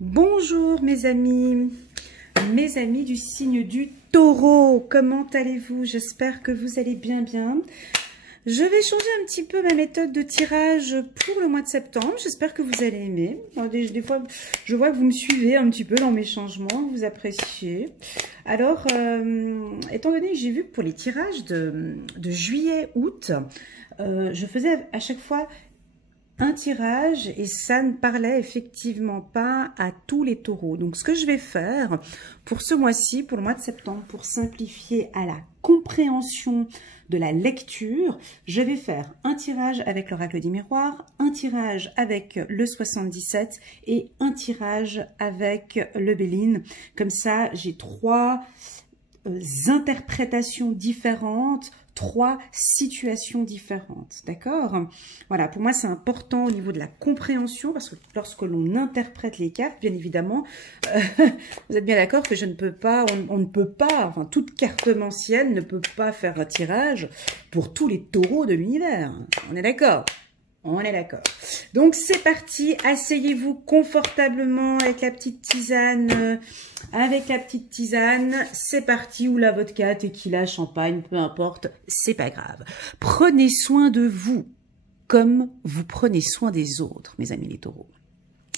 Bonjour mes amis du signe du Taureau, comment allez-vous? J'espère que vous allez bien. Je vais changer un petit peu ma méthode de tirage pour le mois de septembre, j'espère que vous allez aimer. Des fois, je vois que vous me suivez un petit peu dans mes changements, vous appréciez. Alors, étant donné que j'ai vu que pour les tirages de juillet-août, je faisais à chaque fois un tirage et ça ne parlait effectivement pas à tous les taureaux. Donc ce que je vais faire pour ce mois-ci, pour le mois de septembre, pour simplifier à la compréhension de la lecture, je vais faire un tirage avec l'oracle des miroirs, un tirage avec le 77 et un tirage avec le Béline. Comme ça, j'ai trois interprétations différentes, trois situations différentes, d'accord? Voilà, pour moi c'est important au niveau de la compréhension, parce que lorsque l'on interprète les cartes, bien évidemment, vous êtes bien d'accord que je ne peux pas, on ne peut pas, enfin toute cartomancienne ne peut pas faire un tirage pour tous les taureaux de l'univers, on est d'accord? On est d'accord. Donc c'est parti, asseyez-vous confortablement avec la petite tisane, c'est parti, ou la vodka, tequila, champagne, peu importe, c'est pas grave. Prenez soin de vous comme vous prenez soin des autres, mes amis les taureaux.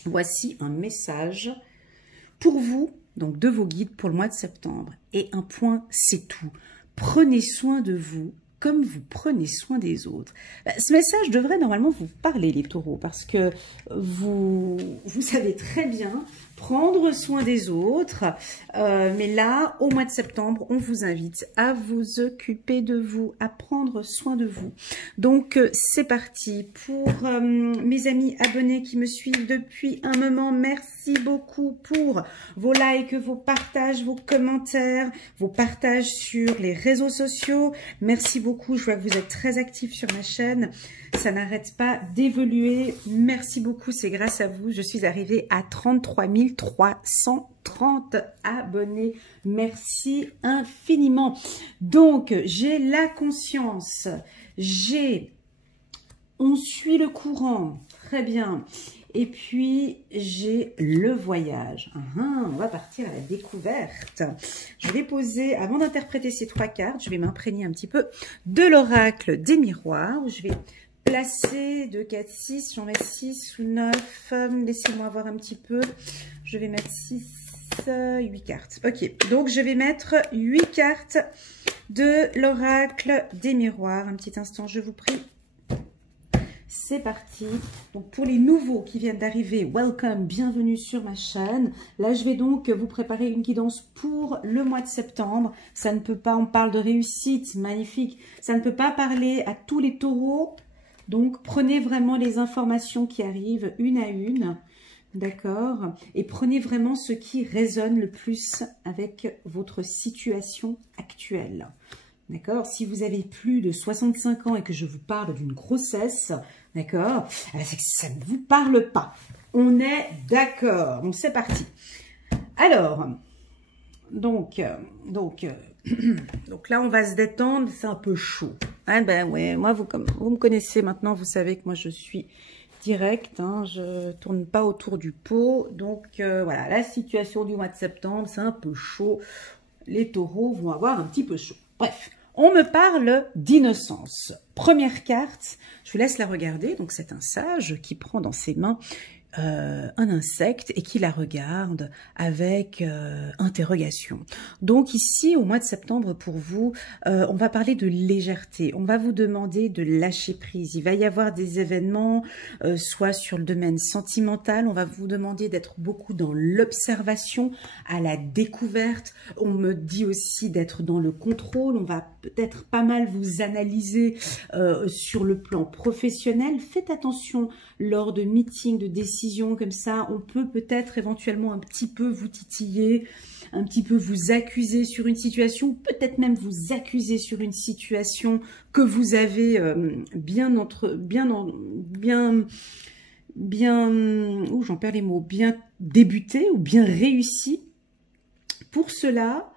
Voici un message pour vous, donc de vos guides pour le mois de septembre. Et un point, c'est tout. Prenez soin de vous comme vous prenez soin des autres. Ce message devrait normalement vous parler, les taureaux, parce que vous savez très bien prendre soin des autres. Mais là, au mois de septembre, on vous invite à vous occuper de vous, à prendre soin de vous. Donc, c'est parti. Pour mes amis abonnés qui me suivent depuis un moment, merci beaucoup pour vos likes, vos partages, vos commentaires, vos partages sur les réseaux sociaux. Merci beaucoup. Je vois que vous êtes très actifs sur ma chaîne. Ça n'arrête pas d'évoluer. Merci beaucoup. C'est grâce à vous. Je suis arrivée à 33 330 abonnés. Merci infiniment. Donc, j'ai la conscience. On suit le courant. Très bien. Et puis, j'ai le voyage. On va partir à la découverte. Je vais poser, avant d'interpréter ces trois cartes, je vais m'imprégner un petit peu de l'oracle des miroirs. Je vais placer 2, 4, 6. J'en mets 6 ou 9. Laissez-moi voir un petit peu. Je vais mettre 6, 8 cartes. Ok, donc je vais mettre 8 cartes de l'oracle des miroirs. Un petit instant, je vous prie. C'est parti. Donc pour les nouveaux qui viennent d'arriver, welcome, bienvenue sur ma chaîne. Là, je vais donc vous préparer une guidance pour le mois de septembre. Ça ne peut pas, on parle de réussite, magnifique. Ça ne peut pas parler à tous les taureaux. Donc prenez vraiment les informations qui arrivent une à une. D'accord? Et prenez vraiment ce qui résonne le plus avec votre situation actuelle. D'accord? Si vous avez plus de 65 ans et que je vous parle d'une grossesse, d'accord? C'est que ça ne vous parle pas. On est d'accord. Donc, c'est parti. Alors, donc là, on va se détendre. C'est un peu chaud. Ah ben ouais, moi, vous me connaissez maintenant. Vous savez que moi, je suis directe. Je tourne pas autour du pot. Donc, voilà, la situation du mois de septembre, c'est un peu chaud. Les taureaux vont avoir un petit peu chaud. Bref. On me parle d'innocence. Première carte, je vous laisse la regarder. Donc, c'est un sage qui prend dans ses mains un insecte et qui la regarde avec interrogation. Donc ici, au mois de septembre, pour vous, on va parler de légèreté. On va vous demander de lâcher prise. Il va y avoir des événements, soit sur le domaine sentimental. On va vous demander d'être beaucoup dans l'observation, à la découverte. On me dit aussi d'être dans le contrôle. On va peut-être pas mal vous analyser sur le plan professionnel. Faites attention lors de meetings, de décisions comme ça. On peut peut-être éventuellement un petit peu vous titiller, un petit peu vous accuser sur une situation, peut-être même vous accuser sur une situation que vous avez bien débuté ou bien réussi. Pour cela,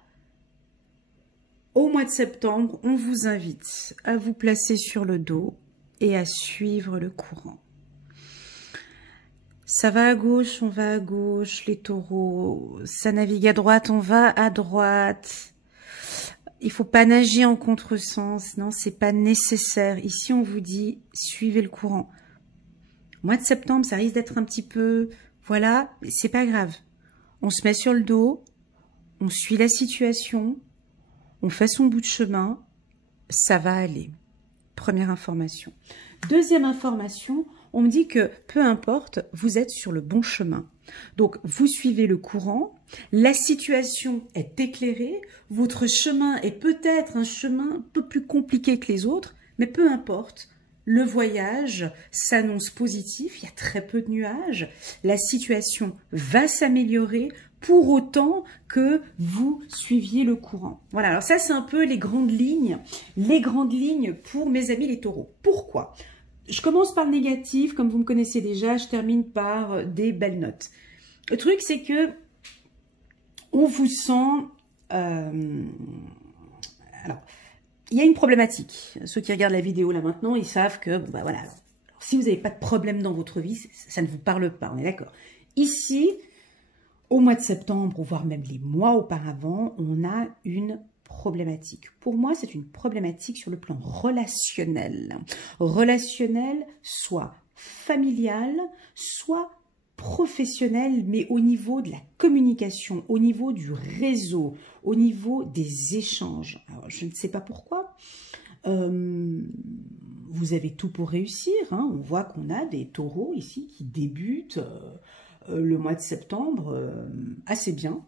au mois de septembre, on vous invite à vous placer sur le dos et à suivre le courant. Ça va à gauche, on va à gauche, les taureaux. Ça navigue à droite, on va à droite. Il faut pas nager en contresens, non, c'est pas nécessaire. Ici, on vous dit, suivez le courant. Mois de septembre, ça risque d'être un petit peu... Voilà, c'est pas grave. On se met sur le dos, on suit la situation, on fait son bout de chemin, ça va aller. Première information. Deuxième information, on me dit que peu importe, vous êtes sur le bon chemin. Donc, vous suivez le courant, la situation est éclairée, votre chemin est peut-être un chemin un peu plus compliqué que les autres, mais peu importe. Le voyage s'annonce positif, il y a très peu de nuages, la situation va s'améliorer pour autant que vous suiviez le courant. Voilà, alors ça c'est un peu les grandes lignes pour mes amis les taureaux. Pourquoi ? Je commence par le négatif, comme vous me connaissez déjà, je termine par des belles notes. Le truc c'est que on vous sent... alors, il y a une problématique. Ceux qui regardent la vidéo là maintenant, ils savent que, bon, bah voilà, alors, si vous n'avez pas de problème dans votre vie, ça ne vous parle pas, on est d'accord. Ici, au mois de septembre, voire même les mois auparavant, on a une problématique. Pour moi, c'est une problématique sur le plan relationnel. Relationnel, soit familial, soit professionnel, mais au niveau de la communication, au niveau du réseau, au niveau des échanges. Alors, je ne sais pas pourquoi. Vous avez tout pour réussir. Hein. On voit qu'on a des taureaux ici qui débutent le mois de septembre assez bien.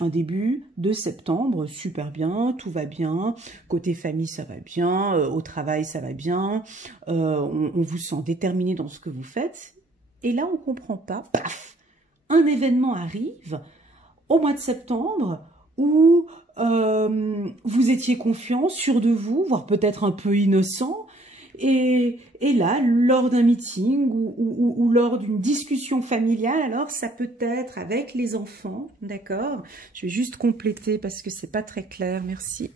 Un début de septembre, super bien, tout va bien. Côté famille, ça va bien. Au travail, ça va bien. On vous sent déterminé dans ce que vous faites. Et là, on ne comprend pas, paf, un événement arrive au mois de septembre où vous étiez confiant, sûr de vous, voire peut-être un peu innocent. Et là, lors d'un meeting ou lors d'une discussion familiale, alors ça peut être avec les enfants, d'accord? Je vais juste compléter parce que c'est pas très clair, merci.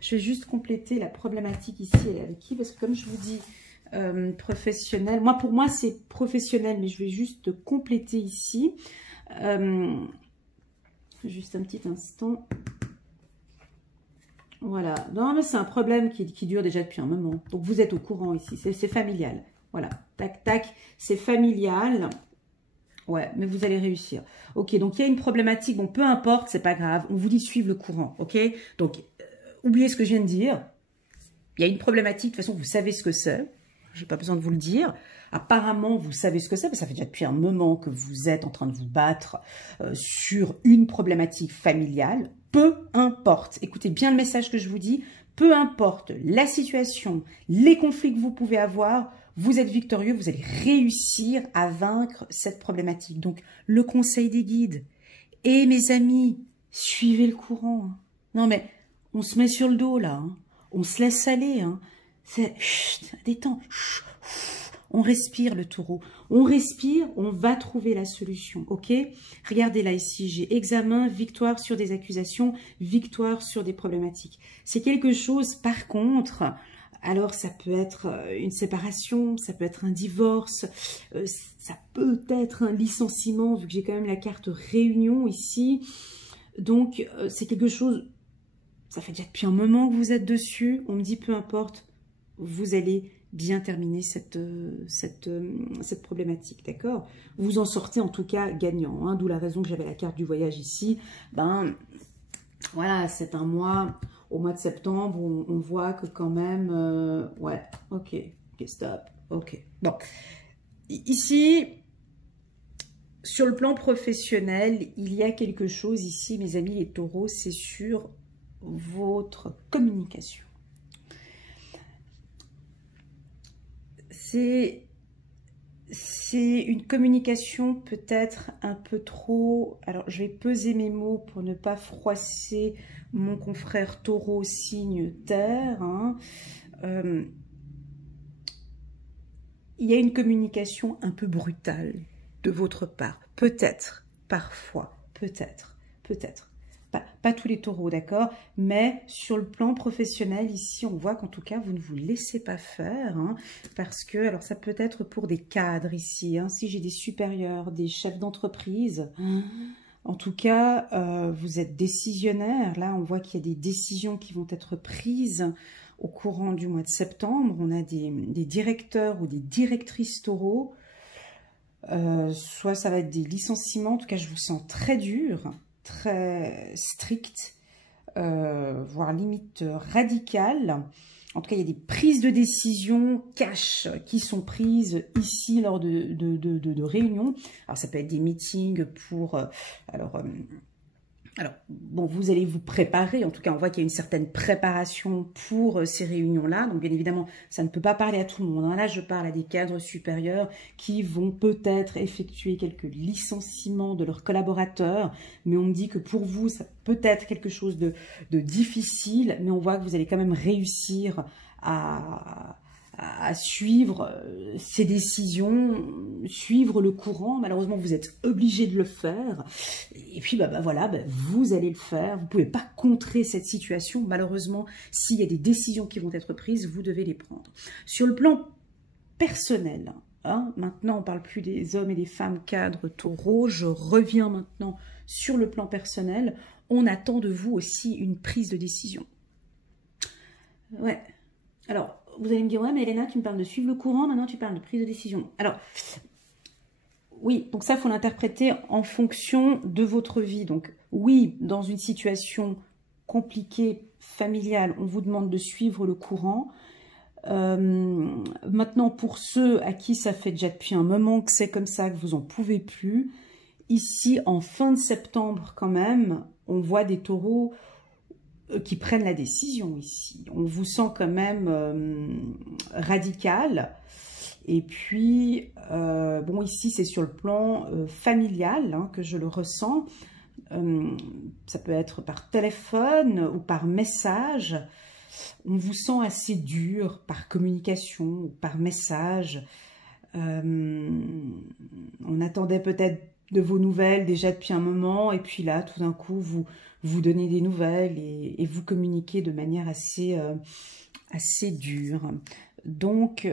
Je vais juste compléter la problématique ici, elle est avec qui? Parce que comme je vous dis... professionnel. Moi, pour moi, c'est professionnel, mais je vais juste compléter ici. Juste un petit instant. Voilà. Non, mais c'est un problème qui dure déjà depuis un moment. Donc, vous êtes au courant ici. C'est familial. Voilà. Tac, tac. C'est familial. Ouais, mais vous allez réussir. Ok, donc il y a une problématique. Bon, peu importe, c'est pas grave. On vous dit suivre le courant. Ok, donc, oubliez ce que je viens de dire. Il y a une problématique. De toute façon, vous savez ce que c'est. Je n'ai pas besoin de vous le dire. Apparemment, vous savez ce que c'est, parce que ça fait déjà depuis un moment que vous êtes en train de vous battre sur une problématique familiale. Peu importe. Écoutez bien le message que je vous dis. Peu importe la situation, les conflits que vous pouvez avoir, vous êtes victorieux, vous allez réussir à vaincre cette problématique. Donc, le conseil des guides. Et mes amis, suivez le courant. Non mais, on se met sur le dos là. Hein. On se laisse aller. Hein. C'est détends. On respire le taureau. On respire, on va trouver la solution. Ok? Regardez là ici, j'ai examen, victoire sur des accusations, victoire sur des problématiques. C'est quelque chose, par contre, alors ça peut être une séparation, ça peut être un divorce, ça peut être un licenciement, vu que j'ai quand même la carte réunion ici. Donc, c'est quelque chose, ça fait déjà depuis un moment que vous êtes dessus. On me dit, peu importe, vous allez bien terminer cette problématique, d'accord? Vous en sortez en tout cas gagnant, hein, d'où la raison que j'avais la carte du voyage ici. Ben, voilà, c'est un mois, au mois de septembre, on voit que quand même, ouais, ok, stop, ok. Bon, ici, sur le plan professionnel, il y a quelque chose ici, mes amis les taureaux, c'est sur votre communication. C'est une communication peut-être un peu trop... Alors, je vais peser mes mots pour ne pas froisser mon confrère taureau signe terre. Hein. Il y a une communication un peu brutale de votre part. Peut-être, parfois, peut-être. pas tous les taureaux, d'accord? Mais sur le plan professionnel, ici, on voit qu'en tout cas, vous ne vous laissez pas faire, hein, parce que, alors ça peut être pour des cadres ici, hein, si j'ai des supérieurs, des chefs d'entreprise, en tout cas, vous êtes décisionnaire. Là, on voit qu'il y a des décisions qui vont être prises au courant du mois de septembre. On a des directeurs ou des directrices taureaux. Soit ça va être des licenciements. En tout cas, je vous sens très dur, très strict, voire limite radical. En tout cas, il y a des prises de décision cash qui sont prises ici lors de réunions. Alors, ça peut être des meetings pour... Alors, bon, vous allez vous préparer. En tout cas, on voit qu'il y a une certaine préparation pour ces réunions-là. Donc, bien évidemment, ça ne peut pas parler à tout le monde, hein. Là, je parle à des cadres supérieurs qui vont peut-être effectuer quelques licenciements de leurs collaborateurs. Mais on me dit que pour vous, ça peut être quelque chose de difficile. Mais on voit que vous allez quand même réussir à suivre ces décisions, suivre le courant. Malheureusement, vous êtes obligé de le faire. Et puis, voilà, vous allez le faire. Vous ne pouvez pas contrer cette situation. Malheureusement, s'il y a des décisions qui vont être prises, vous devez les prendre. Sur le plan personnel, hein, maintenant, on ne parle plus des hommes et des femmes cadres taureaux. Je reviens maintenant sur le plan personnel. On attend de vous aussi une prise de décision. Ouais. Alors, vous allez me dire, ouais, mais Elena, tu me parles de suivre le courant, maintenant tu parles de prise de décision. Alors, oui, donc ça, il faut l'interpréter en fonction de votre vie. Donc, oui, dans une situation compliquée, familiale, on vous demande de suivre le courant. Maintenant, pour ceux à qui ça fait déjà depuis un moment que c'est comme ça, que vous n'en pouvez plus, ici, en fin de septembre quand même, on voit des taureaux qui prennent la décision ici. On vous sent quand même radical. Et puis, bon, ici, c'est sur le plan familial, hein, que je le ressens. Ça peut être par téléphone ou par message. On vous sent assez dur par communication ou par message. On attendait peut-être de vos nouvelles déjà depuis un moment. Et puis là, tout d'un coup, vous donnez des nouvelles et vous communiquez de manière assez dure. Donc,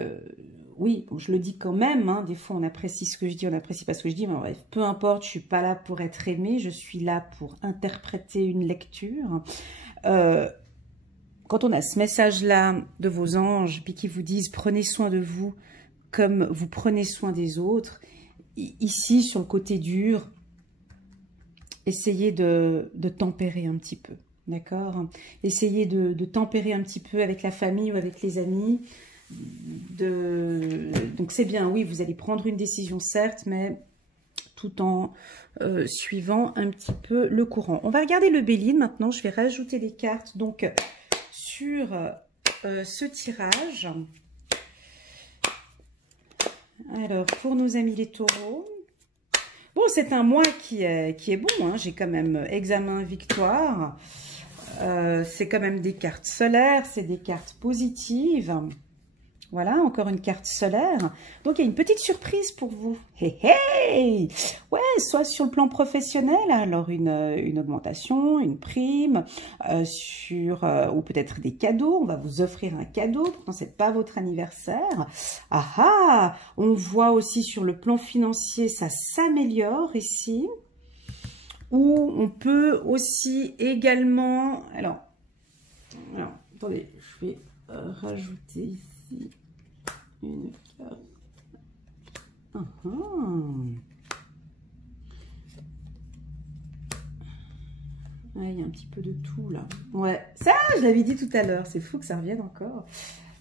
oui, bon, je le dis quand même, hein, des fois on apprécie ce que je dis, on n'apprécie pas ce que je dis, mais bref, peu importe, je ne suis pas là pour être aimée, je suis là pour interpréter une lecture. Quand on a ce message-là de vos anges, puis qui vous disent « prenez soin de vous comme vous prenez soin des autres », ici, sur le côté dur, essayez de tempérer un petit peu, d'accord? Essayez de tempérer un petit peu avec la famille ou avec les amis. Donc c'est bien, oui, vous allez prendre une décision, certes, mais tout en suivant un petit peu le courant. On va regarder le Béline maintenant. Je vais rajouter des cartes donc sur ce tirage. Alors, pour nos amis les taureaux, bon, c'est un mois qui est bon, hein. J'ai quand même examen, victoire. C'est quand même des cartes solaires, c'est des cartes positives. Voilà, encore une carte solaire. Donc, il y a une petite surprise pour vous. Hey, hey! Ouais, soit sur le plan professionnel, alors une augmentation, une prime, ou peut-être des cadeaux. On va vous offrir un cadeau, pourtant, ce n'est pas votre anniversaire. Ah ah! On voit aussi sur le plan financier, ça s'améliore ici. Ou on peut aussi également... Alors attendez, je vais rajouter ici une carte. Ouais, il y a un petit peu de tout là. Ouais, ça, je l'avais dit tout à l'heure. C'est fou que ça revienne encore.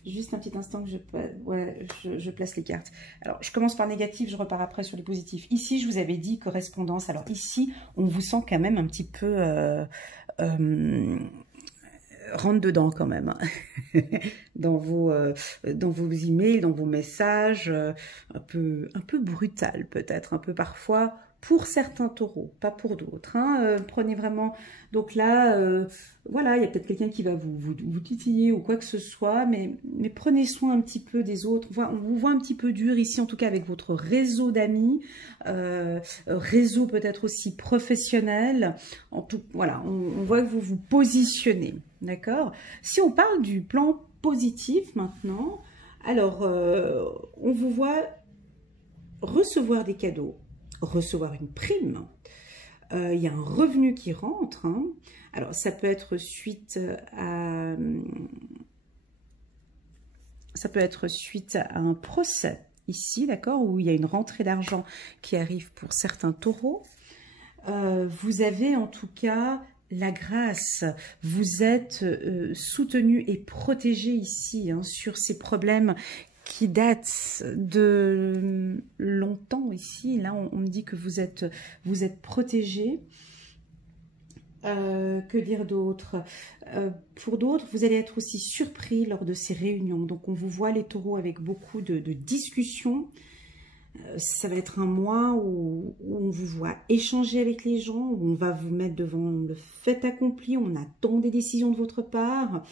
Juste un petit instant que je place les cartes. Alors, je commence par négatif, je repars après sur les positifs. Ici, je vous avais dit correspondance. Alors ici, on vous sent quand même un petit peu... rentre dedans quand même, hein. dans vos emails, dans vos messages, un peu brutal peut-être, un peu parfois pour certains taureaux, pas pour d'autres, hein. Prenez vraiment, donc là, voilà, il y a peut-être quelqu'un qui va vous titiller ou quoi que ce soit, mais prenez soin un petit peu des autres. On vous voit un petit peu dur ici, en tout cas avec votre réseau d'amis, réseau peut-être aussi professionnel. Voilà, on voit que vous vous positionnez, d'accord? Si on parle du plan positif maintenant, alors on vous voit recevoir des cadeaux, recevoir une prime. Il y a un revenu qui rentre, hein. Alors ça peut être suite à un procès ici, d'accord, où il y a une rentrée d'argent qui arrive pour certains taureaux. Vous avez en tout cas la grâce, vous êtes soutenu et protégé ici, hein, sur ces problèmes qui datent de longtemps ici. Là, on me dit que vous êtes protégé. Que dire d'autre? Pour d'autres, vous allez être aussi surpris lors de ces réunions. Donc, on vous voit les taureaux avec beaucoup de discussions. Ça va être un mois où on vous voit échanger avec les gens, où on va vous mettre devant le fait accompli, on attend des décisions de votre part,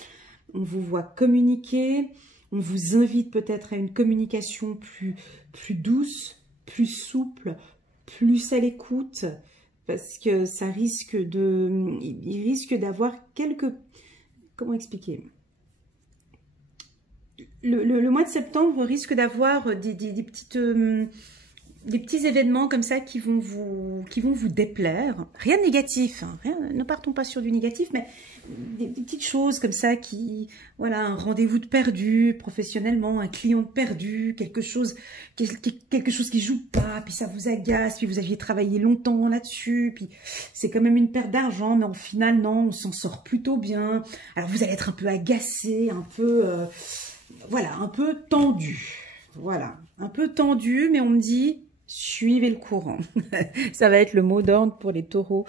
on vous voit communiquer, on vous invite peut-être à une communication plus douce, plus souple, plus à l'écoute, parce que il risque d'avoir quelques... Comment expliquer ? Le mois de septembre risque d'avoir des petits événements comme ça qui vont vous déplaire. Rien de négatif, hein, ne partons pas sur du négatif, mais des petites choses comme ça voilà, un rendez-vous de perdu professionnellement, un client de perdu, quelque chose qui joue pas, puis ça vous agace, puis vous aviez travaillé longtemps là-dessus, puis c'est quand même une perte d'argent, mais au final, non, on s'en sort plutôt bien. Alors vous allez être un peu agacé, un peu... voilà, un peu tendu. Voilà, un peu tendu, mais on me dit, suivez le courant. Ça va être le mot d'ordre pour les taureaux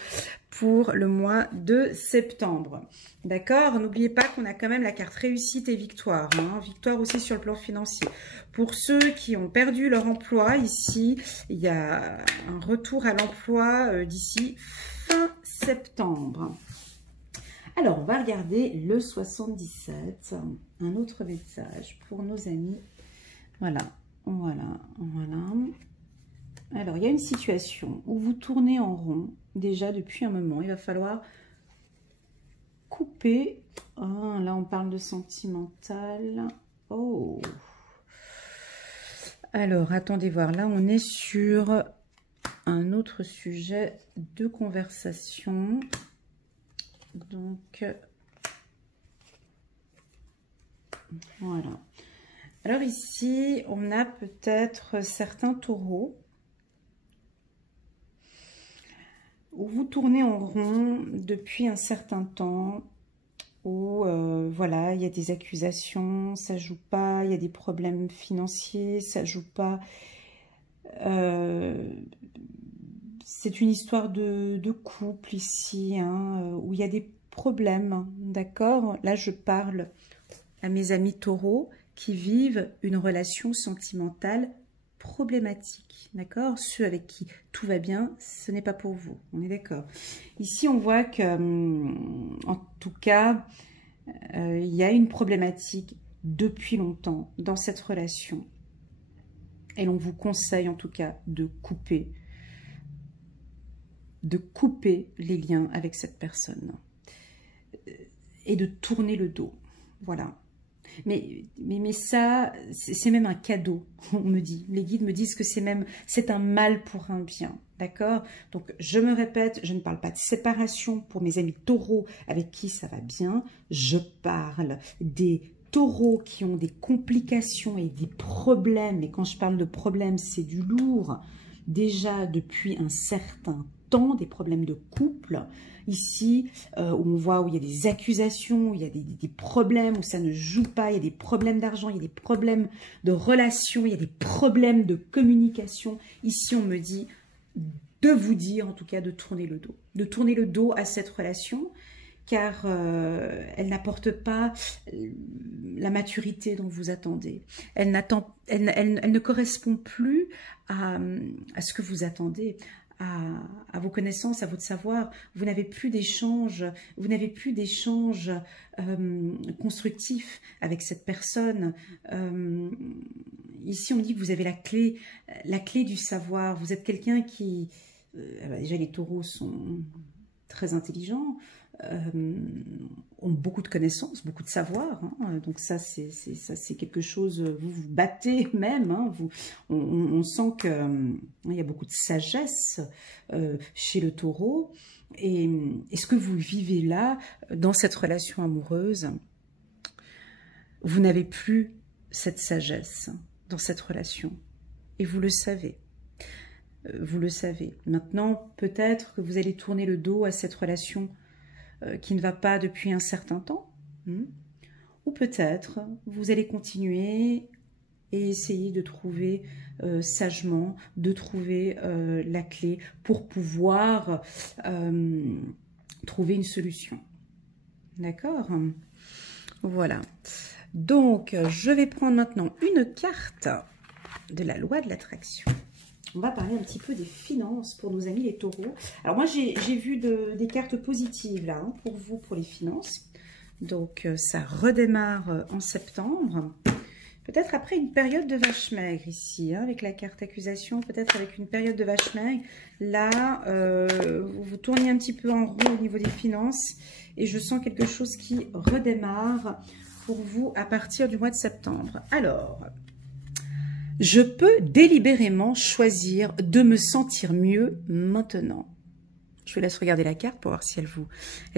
pour le mois de septembre. D'accord? N'oubliez pas qu'on a quand même la carte réussite et victoire, hein. Victoire aussi sur le plan financier. Pour ceux qui ont perdu leur emploi, ici, il y a un retour à l'emploi d'ici fin septembre. Alors, on va regarder le 77, un autre message pour nos amis. Voilà, voilà, voilà. Alors, il y a une situation où vous tournez en rond, déjà depuis un moment. Il va falloir couper. Oh, là, on parle de sentimental. Oh. Alors, attendez voir. Là, on est sur un autre sujet de conversation. Donc, voilà. Alors ici, on a peut-être certains taureaux où vous tournez en rond depuis un certain temps, où voilà, il y a des accusations, ça joue pas, il y a des problèmes financiers, ça joue pas. C'est une histoire de couple ici, hein, où il y a des problèmes, d'accord? Là, je parle à mes amis taureaux qui vivent une relation sentimentale problématique, d'accord? Ceux avec qui tout va bien, ce n'est pas pour vous, on est d'accord? Ici, on voit que, en tout cas, il y a une problématique depuis longtemps dans cette relation. Et l'on vous conseille en tout cas de couper les liens avec cette personne et de tourner le dos, voilà. Mais ça, c'est même un cadeau, on me dit. Les guides me disent que c'est un mal pour un bien, d'accord? Donc, je me répète, je ne parle pas de séparation pour mes amis taureaux avec qui ça va bien. Je parle des taureaux qui ont des complications et des problèmes. Et quand je parle de problèmes, c'est du lourd. Déjà depuis un certain temps, des problèmes de couple. Ici, où on voit où il y a des accusations, où il y a des problèmes, où ça ne joue pas, il y a des problèmes d'argent, il y a des problèmes de relations, il y a des problèmes de communication. Ici, on me dit de vous dire, en tout cas, de tourner le dos. De tourner le dos à cette relation car elle n'apporte pas la maturité dont vous attendez. Elle ne correspond plus à ce que vous attendez, à vos connaissances, à votre savoir. Vous n'avez plus d'échanges, constructifs avec cette personne. Ici, on dit que vous avez la clé du savoir. Vous êtes quelqu'un qui... déjà, les taureaux sont très intelligents, ont beaucoup de connaissances, beaucoup de savoir, hein. Donc ça c'est quelque chose, vous vous battez même, hein. On sent qu'il y a beaucoup de sagesse chez le taureau, et ce que vous vivez là, dans cette relation amoureuse, vous n'avez plus cette sagesse dans cette relation, et vous le savez. Vous le savez. Maintenant, peut-être que vous allez tourner le dos à cette relation qui ne va pas depuis un certain temps. Ou peut-être vous allez continuer et essayer de trouver sagement, de trouver la clé pour pouvoir trouver une solution. D'accord? Voilà. Donc, je vais prendre maintenant une carte de la loi de l'attraction. On va parler un petit peu des finances pour nos amis les taureaux. Alors moi, j'ai vu des cartes positives là, hein, pour vous, pour les finances. Donc, ça redémarre en septembre. Peut-être après une période de vache maigre ici, hein, avec la carte accusation. Peut-être avec une période de vache maigre. Là, vous tournez un petit peu en rond au niveau des finances. Et je sens quelque chose qui redémarre pour vous à partir du mois de septembre. Alors... je peux délibérément choisir de me sentir mieux maintenant. Je vous laisse regarder la carte pour voir si elle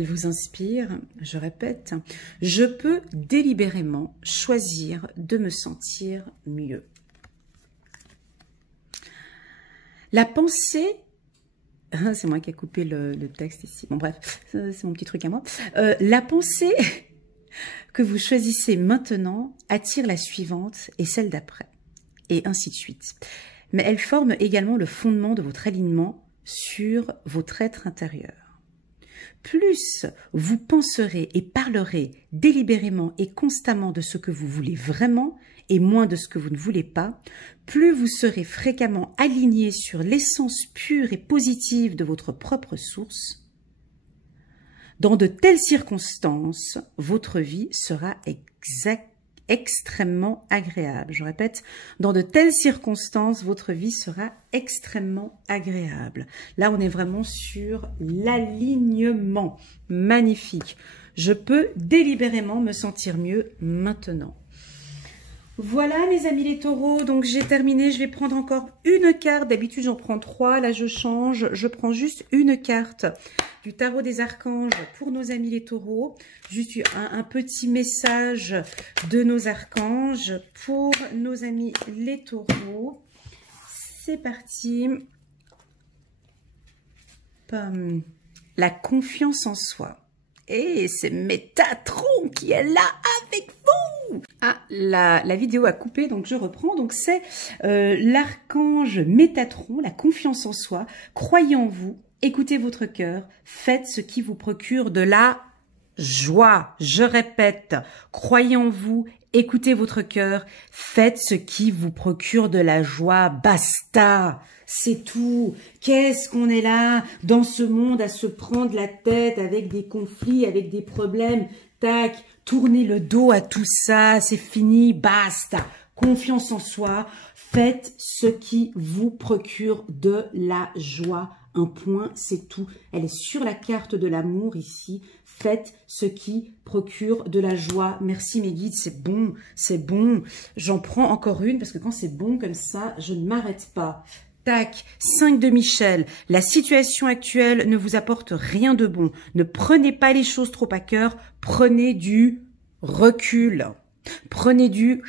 vous inspire. Je répète, je peux délibérément choisir de me sentir mieux. La pensée... c'est moi qui ai coupé le texte ici. Bon bref, c'est mon petit truc à moi. La pensée que vous choisissez maintenant attire la suivante et celle d'après. Et ainsi de suite. Mais elle forme également le fondement de votre alignement sur votre être intérieur. Plus vous penserez et parlerez délibérément et constamment de ce que vous voulez vraiment et moins de ce que vous ne voulez pas, plus vous serez fréquemment aligné sur l'essence pure et positive de votre propre source. Dans de telles circonstances, votre vie sera extrêmement agréable. Je répète, dans de telles circonstances, votre vie sera extrêmement agréable. Là, on est vraiment sur l'alignement. Magnifique. Je peux délibérément me sentir mieux maintenant. Voilà mes amis les taureaux, donc j'ai terminé, je vais prendre encore une carte, d'habitude j'en prends 3, là je change, je prends juste une carte du tarot des archanges pour nos amis les taureaux, juste un petit message de nos archanges pour nos amis les taureaux. C'est parti. La confiance en soi. Et c'est Métatron qui est là avec vous. Ah, la vidéo a coupé, donc je reprends. Donc c'est l'archange Métatron, la confiance en soi. Croyez en vous, écoutez votre cœur, faites ce qui vous procure de la joie. Je répète, croyez en vous, écoutez votre cœur, faites ce qui vous procure de la joie. Basta. C'est tout. Qu'est-ce qu'on est là dans ce monde à se prendre la tête avec des conflits, avec des problèmes. Tac, tournez le dos à tout ça, c'est fini, basta. Confiance en soi, faites ce qui vous procure de la joie. Un point, c'est tout. Elle est sur la carte de l'amour ici. Faites ce qui procure de la joie. Merci mes guides, c'est bon, c'est bon. J'en prends encore une parce que quand c'est bon comme ça, je ne m'arrête pas. Tac, 5 de Michel. La situation actuelle ne vous apporte rien de bon. Ne prenez pas les choses trop à cœur. Prenez du recul. Prenez du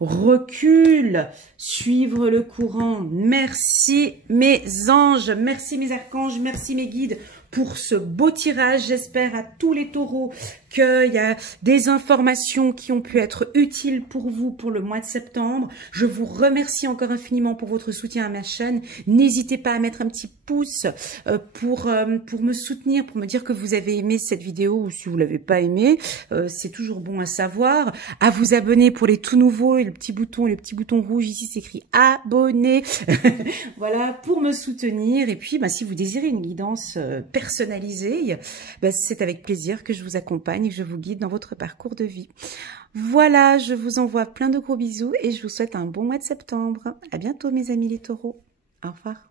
recul. Suivre le courant. Merci mes anges. Merci mes archanges. Merci mes guides pour ce beau tirage. J'espère à tous les taureaux qu'il y a des informations qui ont pu être utiles pour vous pour le mois de septembre. Je vous remercie encore infiniment pour votre soutien à ma chaîne. N'hésitez pas à mettre un petit pouce pour me soutenir, pour me dire que vous avez aimé cette vidéo ou si vous l'avez pas aimé. C'est toujours bon à savoir. À vous abonner pour les tout nouveaux et le petit bouton rouge ici s'écrit abonner. Voilà, pour me soutenir. Et puis, si vous désirez une guidance personnalisée, c'est avec plaisir que je vous accompagne et que je vous guide dans votre parcours de vie. Voilà, je vous envoie plein de gros bisous et je vous souhaite un bon mois de septembre. À bientôt mes amis les taureaux. Au revoir.